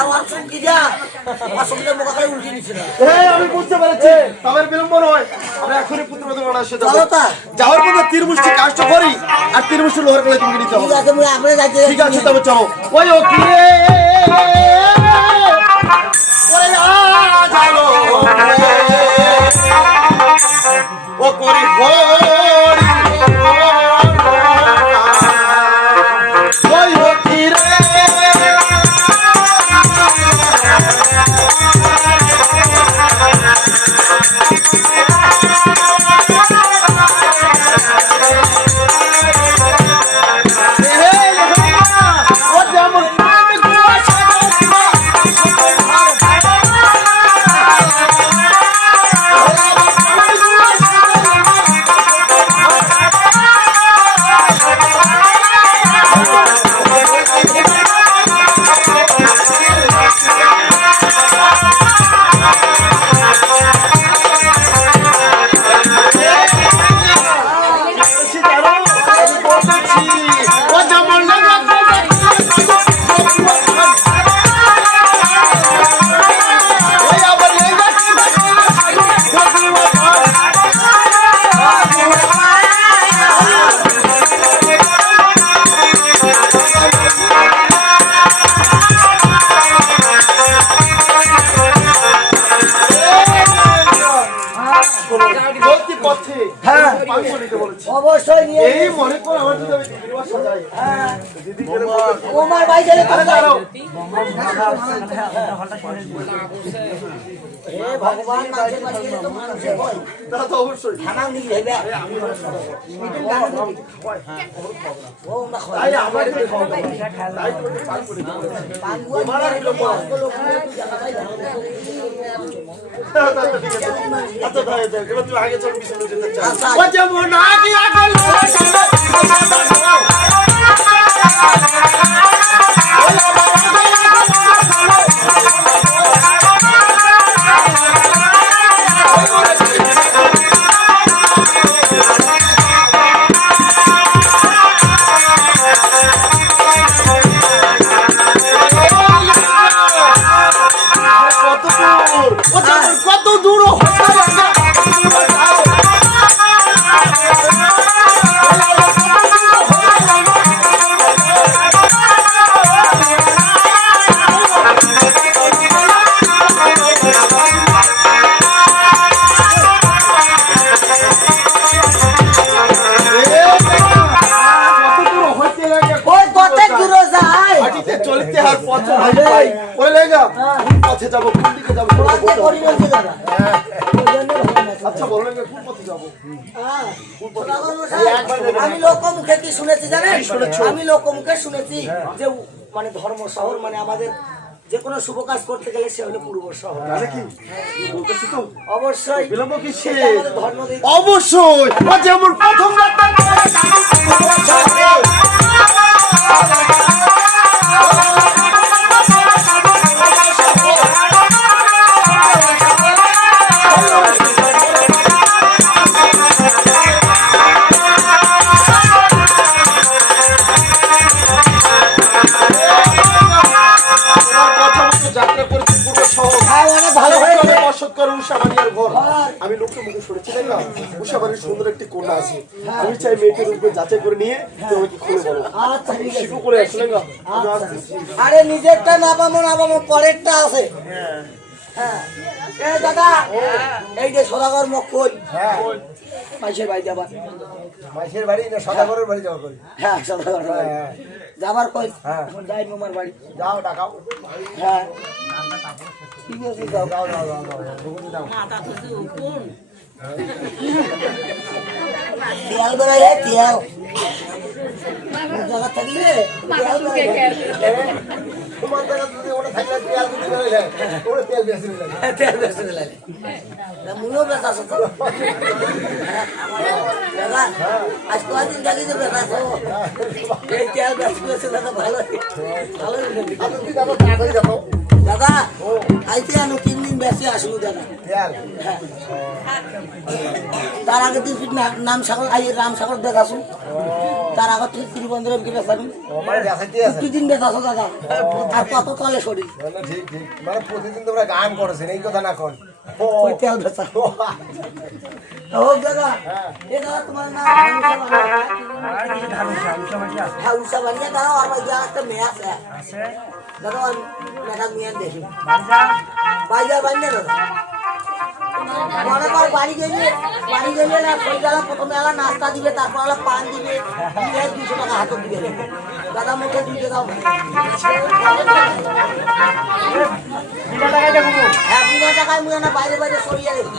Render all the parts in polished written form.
আমার কি যা অসুবিধা মুখ করে উল্টে দিচ্ছে না। আমি বুঝতে পেরেছি তবে বিলম্ব নয়, আমরা এখনই পুত্রবধূ আসে চলো তা যাওয়ার পর তীরমুষ্টি কাষ্ট করি আর তীরমুষ্টি লোহার গলায় তুমি নিতে হবে। ঠিক আছে, আমরা যাইতে ঠিক আছে তবে চলো। ওই ও কি রে ওরে জানো ও করি হরি ওই ও কি রে অবশ্যই নিয়ে এই মনে কর আমার যদি আমি বিবাহ সাজাই দিদি করে তোমার ভাই ছেলে তো দাঁড়াও হে ভগবান নাচে বাজিয়ে তো মানুষে হয় তা তো অবশ্যই খানা নিয়ে হেবে ও না হয় তাই আমাকে খাওয়াবো তাই তোকে পান করে দেব পাঙ্গুয়া মারা হলো লোক জায়গায় ঠিক আছে আচ্ছা তাই এবার তুই আগে চল পিছনে যেতে চাই আচ্ছা ও যেমন আগে আগে কত দূর চলতে আর পথ ভাই ওই লেগা পথে যাব কোন দিকে যাব আচ্ছা বলো না কোন পথে যাব আমি লোকমুখে কি শুনেছি জানেন? আমি লোকমুখে শুনেছি যে মানে ধর্ম শহর মানে আমাদের যে কোনো শুভ কাজ করতে গেলে সে হলো পূর্ব শহর। আরে কি বলতেছি তো অবশ্যই বিলম্ব কি সে ধর্ম অবশ্যই ও যেমন প্রথম আমি লোকের মুখে শুনেছি তাই না উষাবাড়ির সুন্দর একটি কন্যা আছে আমি চাই মেয়েটির রূপে যাচাই করে নিয়ে তোমাকে খুলে বলো আচ্ছা ঠিক আছে শিখু করে আসলে না আরে নিজেরটা না পাবো পরেরটা আছে হ্যাঁ এ দাদা এই যে সদাগর মক্কল হ্যাঁ মাইশের বাড়ি যাবার মাইশের বাড়ি না সদাগরের বাড়ি যাওয়া করি হ্যাঁ সদাগর যাবার কই হ্যাঁ যাই মামার বাড়ি যাও ডাকাও হ্যাঁ ঠিক আছে যাও যাও যাও যাও যাও তেল বেড়াই তেল জায়গা থাকলে তোমার জায়গা যদি ওটা থাকলে তেল যদি বেরোয় যায় ওটা তেল বেশি লাগে তেল বেশি লাগে মুইও বেশ আছে তো দাদা আজ কদিন থাকি তো বেশ আছো এই তেল বেশি বেশি দাদা ভালো ভালো তুমি যাবো তাড়াতাড়ি যাবো দাদা আইতে আনো 3 দিন বেশি শুনি দাদা। দেয়াল হ্যাঁ। তার আগে 3 ফিট নাম সাগর রাম সাগর দেখাশুন, তার আগে তুই ত্রিবন্ধের কি বেসাবি মানে দেখাইতে আছে প্রতিদিন দেখাছো দাদা, আর কত তলে শরীর মানে ঠিক ঠিক মানে প্রতিদিন তোমরা গান করছেন এই কথা না কন ওই তেল বেচা। ও দাদা, এ দাদা তোমার নাম হ্যাঁ উষা বানিয়ে দাও। আর ওই একটা মেয়ে আছে দাদা, ওই মেয়েটা মেয়ে দেখি বাজার বানিয়ে দাদা। মনে কর বাড়ি গেলে না সন্ধ্যাবেলা প্রথমে এলা নাস্তা দিবে, তারপর এলা পান দিবে, 200 টাকা হাতে দিবে দাদা। মুখে দিতে দাও হ্যাঁ, বিনা টাকায় মুখে না বাইরে বাইরে সরিয়ে দেবে।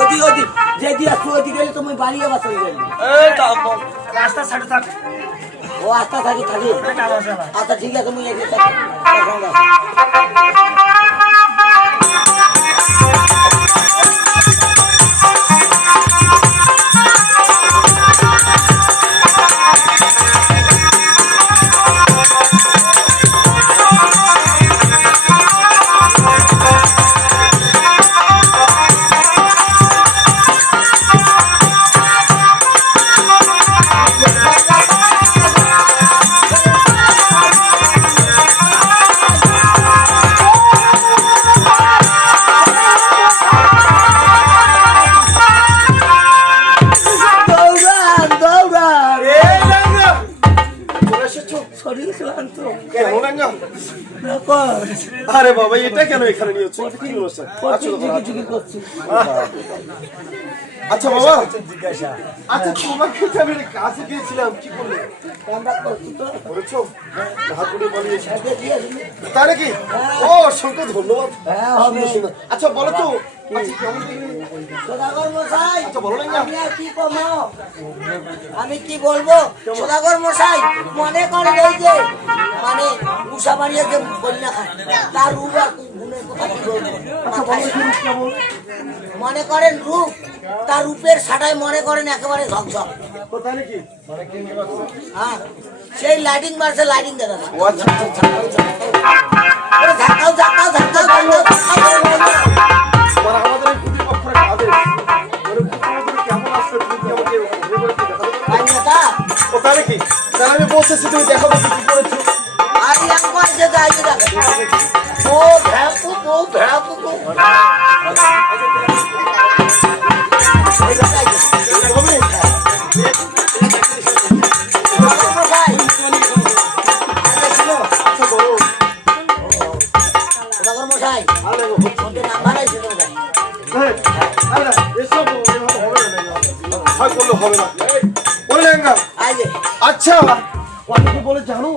ওদি ওদি যে দিয়ে আসছো ওদি গেলে তুমি বাড়ি আবার চলে গেলে রাস্তা ছাড়ে থাক ও আস্তা থাকি থাকি। আচ্ছা ঠিক আছে, তুমি এগিয়ে থাকি। শরীর ক্লান্ত। কেন রাঙ্গা? দেখো, আরে বাবা এটা কেন এখানে নিয়ে হচ্ছে? কি হচ্ছে? প্রচুর ঝুঁকি করছি। আচ্ছা বাবা, জিজ্ঞাসা আচ্ছা তোমাকে তো আমি একটা কাজে গিয়েছিলাম, কি করলে? আমরা করছি তো করেছো? হাত করে বলিয়েছি। সাথে দিয়েছি। তাই নাকি? ও অসংখ্য ধন্যবাদ। হ্যাঁ হবে। সুন্দর সুন্দর। আচ্ছা বলো তো, আচ্ছা, কেমন দেখলে? সদাগর মশাই, আচ্ছা বলো না। আমি আর কি কমো, আমি কি বলবো সদাগর মশাই? মনে করেন এই যে মানে উষা বাড়িয়ে যে কন্যা খায় তার রূপ আর গুণের কথা কি বলবো? আচ্ছা বলো তুমি কেমন? মনে করেন রূপ, তার রূপের সাটায় মনে করেন একেবারে ঝকঝক। ও তাই নাকি? হ্যাঁ, সেই লাইটিং মারছে, লাইটিং দেখা ও আচ্ছা আচ্ছা, আচ্ছা। ঝাঁকাও ঝাঁকাও ঝাঁকাও মানে আমাদের এই প্রতিপক্ষের একটা আদেশ। মানে প্রতিপক্ষ কেমন আসছে তুমি কি আমাকে ঘুরে ঘুরে একটু দেখাবে? ও তাই নাকি? তাহলে আমি বলতেছি তুমি দেখাবো কি করেছো। ও ভ্যাপু ও ভ্যাপু মশাই নাম্বার আছে তোমার? হ্যাঁ, আরে এসব এভাবে হবে না, হয় করলে হবে না। ওরে লেঙ্গা, আচ্ছা আমি কি বলে জানো?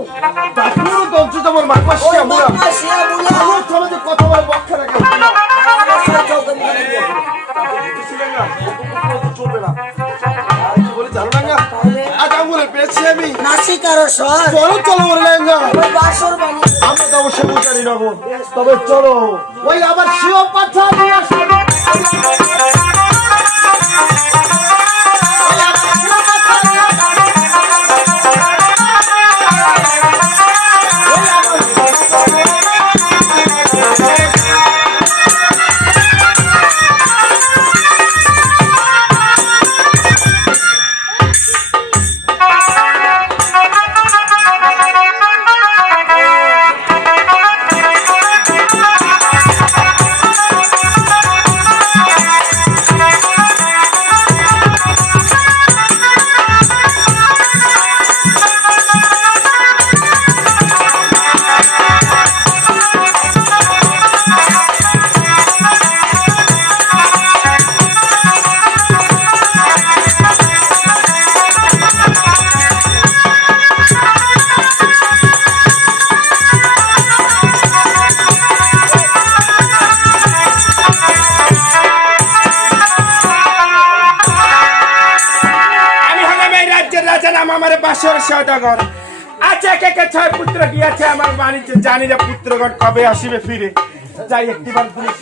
তারপরও দলছে তোমার মাকড়সা আমরা। আমার সমাজে কথা বলে বক্কা রাখে। চলবে না। আর কি বলে জানো লেঙ্গা? আজ আঙুলে পেয়েছি আমি। নাসিকার স্বর চলো চলো ওরে লেঙ্গা। ওই বাসর বানিয়ে আমরা তো অবশ্যই বুঝারি নেবো। তবে চলো ওই আবার শিও পাঠা নিয়ে আসো। আমার বাসর সদাগর আচ্ছা কে কে 6 পুত্র গিয়াছে আমার বাণিজ্য জানি না পুত্রগণ কবে আসিবে ফিরে যাই একটিবার পুলিশ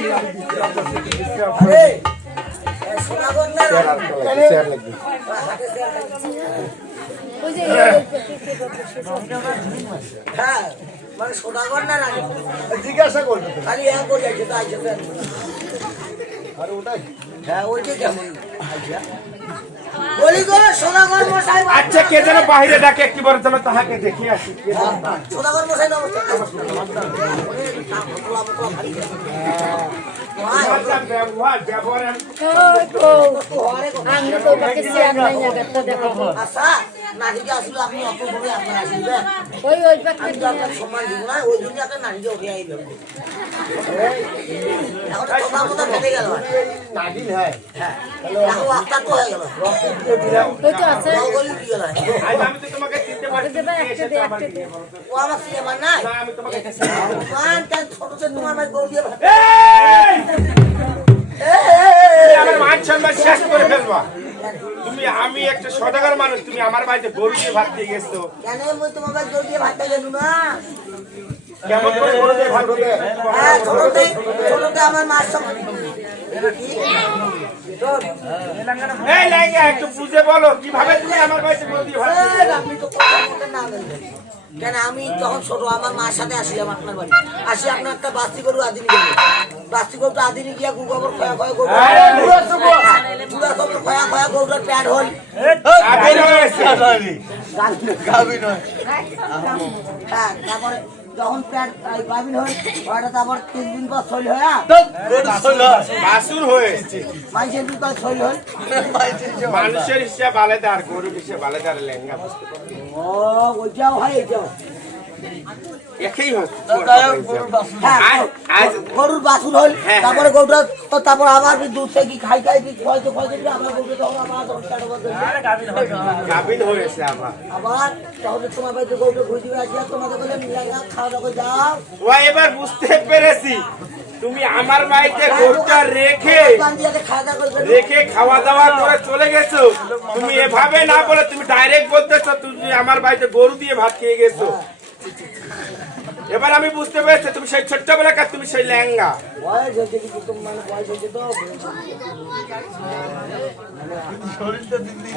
আমি হ্যাঁ মানে সদাগর না রানী জিজ্ঞাসা করবে তো। খালি এক করে যাচ্ছে তাই যাবে আর ওটাই হ্যাঁ ওইটা কেমন আচ্ছা বলি গো সদাগর মশাই আচ্ছা কে যেন বাইরে ডাকে একটিবার যেন তাহাকে দেখে আসি কে যেন ডাকে। সদাগর মশাই নমস্কার তোমার যা ব্যবহার আমি তো ওটাকে শেয়ার নাই জায়গাটা দেখো আচ্ছা নারীকে আসলে আপনি অপভাবে আপনার আসবেন ওই পাখি আমি তো আপনার সম্মান দিব না ওই জন্য আপনার নারীকে উঠে আইবে এখন কথা কথা ফেটে গেল নাগিন হ্যাঁ হ্যাঁ এখন আত্মা তো হয়ে গেল ওই তো আছে বলি কি গেল আজ আমি তো তোমাকে চিনতে পারছি দেবে একটা দে একটা দে ও আমার সিনেমা নাই না আমি তোমাকে মান তার ছোট ছোট তোমার ভাই গৌর দিয়ে তুমি আমার মান সম্মান শেষ করে ফেলবা তুমি আমি একটা সদাগর মানুষ তুমি আমার বাড়িতে গরু দিয়ে ভাত দিয়ে গেছো কেন মই তোমার ভাই গৌর দিয়ে ভাতটা গেল না কেমন করে গরু দিয়ে ভাত দিয়ে হ্যাঁ ছোটতে আমার মার সঙ্গে এই লাইগা একটু বুঝে বলো কিভাবে তুমি আমার বাড়িতে গরু দিয়ে ভাত দিয়ে গেছো? আপনি তো কথা মতো না বলবেন কেন আমি তখন ছোট আমার মার সাথে আসলাম আপনার বাড়ি আসি আপনার একটা বাস্তি গরু আদিনি গেল বাস্তি গরুটা আদিনি গিয়া গোবর খয়া খয়া গরু পুরা খবর খয়া খয়া গরুটার প্যাড হল আবির হয়েছে গাবি নয় হ্যাঁ তারপরে যখন প্যাড গাভিন হল ওটা তারপর 3 দিন পর সইল হয়া বাসুর হয়েছে মাইসের দিন পর সইল হল মানুষের হিসাব আলাদা আর গরুর হিসাব আলাদা আর লেঙ্গা বুঝতে পারছো? ও ওইটাও হয় এটাও একই হচ্ছে হ্যাঁ আজ গরুর বাছুর হল হ্যাঁ, তারপরে গরুটা তারপর আবার দুধ থেকে খাই খাইতে আবার গরুটা তখন আবার 10টা গাভিন হয়েছে আবার আবার তখন তোমার বাড়িতে গরুটা ঘুরে দিবে আসিয়া তোমাদের বলে মিলাইয়া খাওয়া দাওয়া যাও ও এবার বুঝতে পেরেছি তুমি আমার বাড়িতে গরুটা রেখে বান্দিয়াতে খাওয়া দাওয়া করবে রেখে খাওয়া দাওয়া করে চলে গেছো তুমি এভাবে না বলে তুমি ডাইরেক্ট বলতেছো তুমি আমার বাড়িতে গরু দিয়ে ভাত খেয়ে গেছো এবার আমি বুঝতে পেরেছি তুমি সেই ছোট্টবেলাকার তুমি সেই লেঙ্গা বয়স হয়েছে কিন্তু তোমার বয়স হয়েছে তো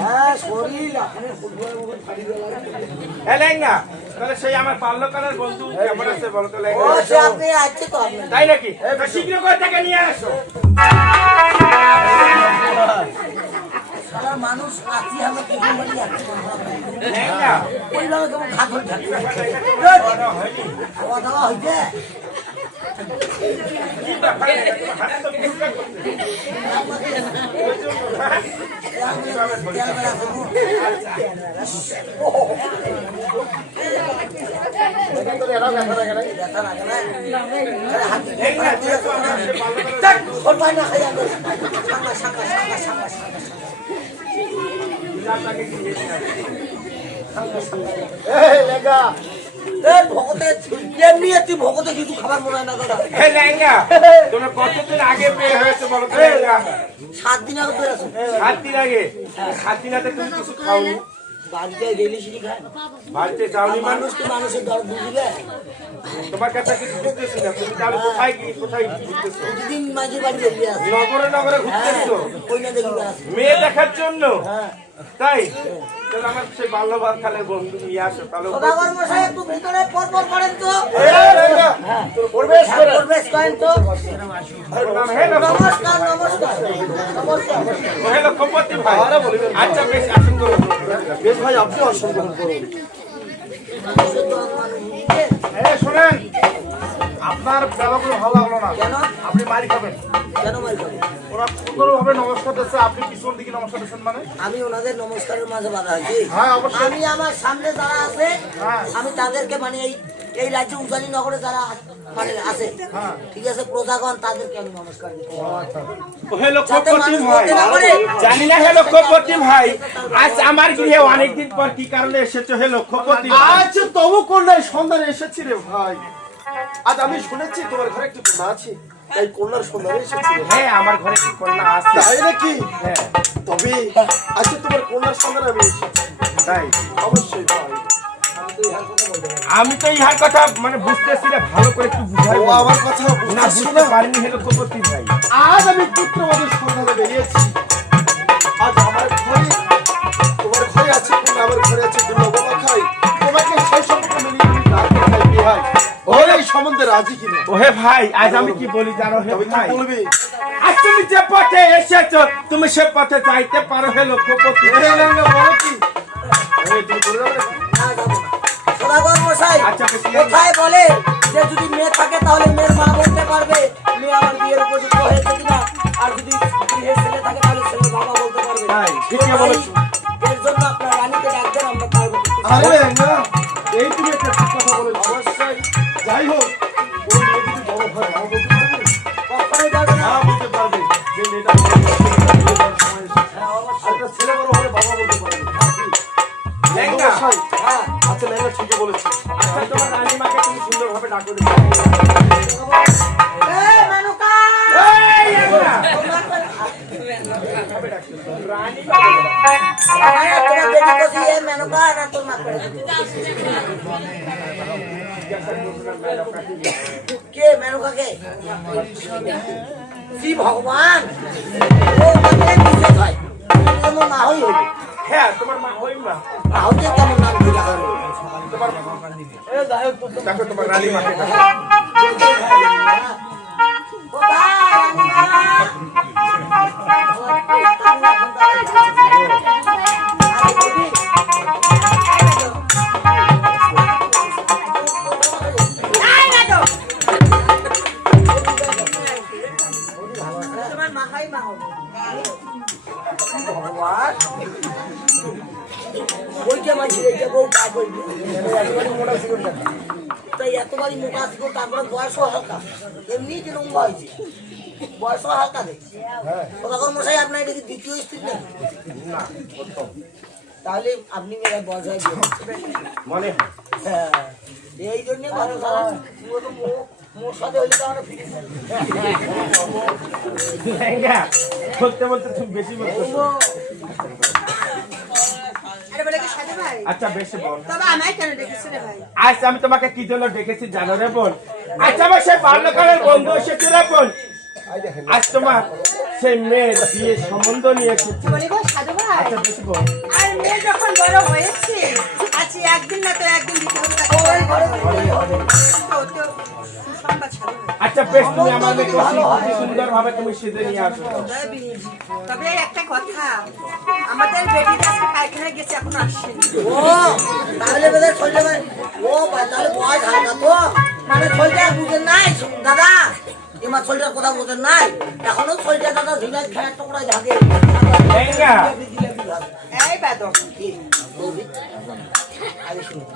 হ্যাঁ শরীর এখন ফুটবল ফাড়ি গেল লেঙ্গা তাহলে সেই আমার বাল্যকালের বন্ধু কেমন আছে বলো তো ও লেঙ্গা সে আপনি আছে তো আপনি তাই নাকি তো শীঘ্র করে তাকে নিয়ে আসো সারা মানুষ আছি আমরা কি বলি আছে লেঙ্গা ওইভাবে কেমন খাদল থাকে খাওয়া দাওয়া হয়েছে ব্যথা লাগে না হাতি না খাই সাঙ্গা সাঙ্গা সাঙ্গা সাঙ্গা এই লেগা ভগতের এমনি একটি ভগতে কিছু খাবার মনে হয় না দাদা হে লেঙ্গা তোমার কতদিন আগে বিয়ে হয়েছে বলো তো লেঙ্গা 7 দিন আগে বেরোছো 7 দিন আগে 7 দিন আগে তুমি কিছু খাওনি বাড়িতে গেলে সিঁড়ি খায় বাড়িতে যাওনি মানুষ মানুষকে মানুষের দর বুঝবে তোমার কাছে কিছু বুঝতেছি না তুমি তাহলে কোথায় ঘুরতেছো প্রতিদিন মাঝে বাড়ি বেরিয়ে আসে নগরে নগরে ঘুরতেছো ওই না দেখি বেড়াচ্ছে মেয়ে দেখার জন্য তাই তাহলে আমার সেই বাল্যবাদ কালের বন্ধু নিয়ে আসো তাহলে সদাগর মশাই একটু ভিতরে পরপর করেন তো প্রবেশ করে প্রবেশ করেন তো হে নমস্কার নমস্কার নমস্কার হে লক্ষ্মীপতি ভাই আচ্ছা বেশ আসুন করো বেশ ভাই আপনি অসংখ্য গ্রহণ করুন এই শোনেন আপনার ব্যাপারগুলো ভালো লাগলো না কেন আপনি মারি খাবেন কেন মারি খাবে? ওরা সুন্দরভাবে নমস্কার দিচ্ছে আপনি পিছন দিকে নমস্কার দিচ্ছেন মানে আমি ওনাদের নমস্কারের মাঝে বাধা আছি হ্যাঁ অবশ্যই আমি আমার সামনে যারা আছে হ্যাঁ। আমি তাদেরকে মানে এই রাজ্যে উজানি নগরে যারা মানে আছে হ্যাঁ। ঠিক আছে প্রজাগণ তাদেরকে আমি নমস্কার দিচ্ছি হে লক্ষ্মীপতি ভাই জানি না হে লক্ষ্মীপতি ভাই আজ আমার গৃহে অনেকদিন পর কি কারণে এসেছো হে লক্ষ্মীপতি আজ তবু কন্যার সন্ধানে এসেছি রে ভাই আজ আমি শুনেছি তোমার ঘরে একটি কন্যা আছে তাই কন্যার সন্ধানে এসেছি রে। হ্যাঁ আমার ঘরে কি কন্যা আছে তাই নাকি হ্যাঁ তবে আজকে তোমার কন্যার সন্ধানে আমি এসেছি তাই অবশ্যই ভাই আমি তো ইহার কথা মানে বুঝতেছি না ভালো করে একটু বুঝাই ও বলো। আমার কথা না বুঝতেছো বুঝতে না পারিনি হে লক্ষ্মীপতি ভাই আজ আমি পুত্রবধূর সন্ধানে বেরিয়েছি আজ আমার ঘরে তোমার ঘরে আছে আমার ঘরে আছে দুর্লভতা খাই তোমাকে সেই সম্পর্ক মিলিয়ে আমি রাখতে চাই ভাই ওরে এই সম্বন্ধে রাজি কিনা ওহে ভাই আজ আমি কি বলি জানো হে তবে কি ভাই বলবি আজ তুমি যে পথে এসেছো তুমি সে পথে যাইতে পারো হে লক্ষ্যপতি এই লেঙ্গা বলো কি এই তুমি করে যাবে না যাবো না। সদাগর মশাই আচ্ছা, বেশ, কোথায় বলে যে যদি মেয়ে থাকে তাহলে মেয়ের মা বলতে পারবে মেয়ে আমার বিয়ের উপযুক্ত হয়েছে কিনা, আর যদি গৃহের ছেলে থাকে তাহলে ছেলের বাবা বলতে পারবে। তাই, ঠিকই বলেছো। এর জন্য আপনার রানীকে ডাকবেন, আমরা পারবো। আরে লেঙ্গা এই তুমি একটা ঠিক কথা বলেছো অবশ্যই যাই হোক ওই মেয়ে যদি বড় হয় বাবা বলতে পারবে কখনোই পারবে না। না বলতে পারবে যে মেয়েটা বড় হয়েছে, বিয়ে করার সময় এসেছে। হ্যাঁ, আর অবশ্যই। একটা ছেলে বড় হলে বাবা বলতে পারবে লেঙ্গা। হ্যাঁ। আচ্ছা লেঙ্গা ঠিকই বলেছে আচ্ছা তোমার রানীমাকে তুমি সুন্দরভাবে ডাকো দিতে এই মেনকা! এই লেঙ্গা। আরে তোমার বেটি কছি, এই মেনকা না তোর মা করে দিবি? কে মেনকা কে? শ্রী ভগবান! ও মানে বিশেষ হয়। তোমার মা হই হইবে। হ্যাঁ তোমার মা হই মা মা হইতে কেমন নাম দিলা হলো? দেখো তোমার রানীমাকে ডাকো এতবারই মুখা ছিল, তারপরে বয়সও হালকা, এমনি যে লম্বা হয়েছে, বয়সও হালকা দেখছি। সদাগর মশাই, আপনার এটা কি দ্বিতীয় স্ত্রী নাকি? তাহলে আপনি মেয়ের বয়স হয়ে গিয়েছেন। মনে হয় হ্যাঁ, এই জন্য কথা সারা মোর সাথে হইলে তো আমরা ফিরে যাই। লেঙ্গা বলতে বলতে তুমি বেশি বলতেছো আরে বলে কি সাজু ভাই, আচ্ছা বেশি বল তবে আমায় কেন ডেকেছো রে ভাই? আজ আমি তোমাকে কি জন্য ডেকেছি জানো রে বোন আচ্ছা আমার সেই বাল্যকালের বন্ধু এসেছে রে বোন আজ তোমার সেই মেয়ের বিয়ে সম্বন্ধ নিয়ে এসেছি বলি গো সাজু ভাই, আচ্ছা বেশি বল আর মেয়ে যখন বড় হয়েছে, আজ একদিন না তো একদিন দিতে হবে তাকে। তো সুসংবাদ সাজু ভাই। আচ্ছা বেশ তুমি আমার মেয়েকে সুন্দর ভাবে তুমি সেজে নিয়ে আসো তবে একটা কথা, আমাদের বেটিটা আজকে পায়খানায় গেছে, এখন আসেনি। ও তাহলে বেদের শরীরটা ও তাহলে বয়স হালকা তো, মানে শরীরটা বুঝেন নাই দাদা, এবার শরীরটার কথা বুঝেন নাই, এখনো শরীরটা দাদা ঝিলাই খেয়ার টুকরায় থাকে। লেঙ্গা এই বেদম, আগে শুনুন,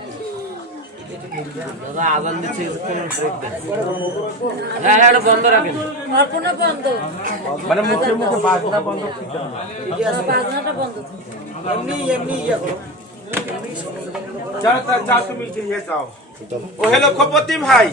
অর্পণা বন্ধ, মানে মুখে মুখে বাজনা বন্ধ করতে হবে বাজনাটা বন্ধ থাকে। এমনি এমনি ইয়ে করো। যাও তুমি গিয়ে যাও ও হ্যালো খপতি ভাই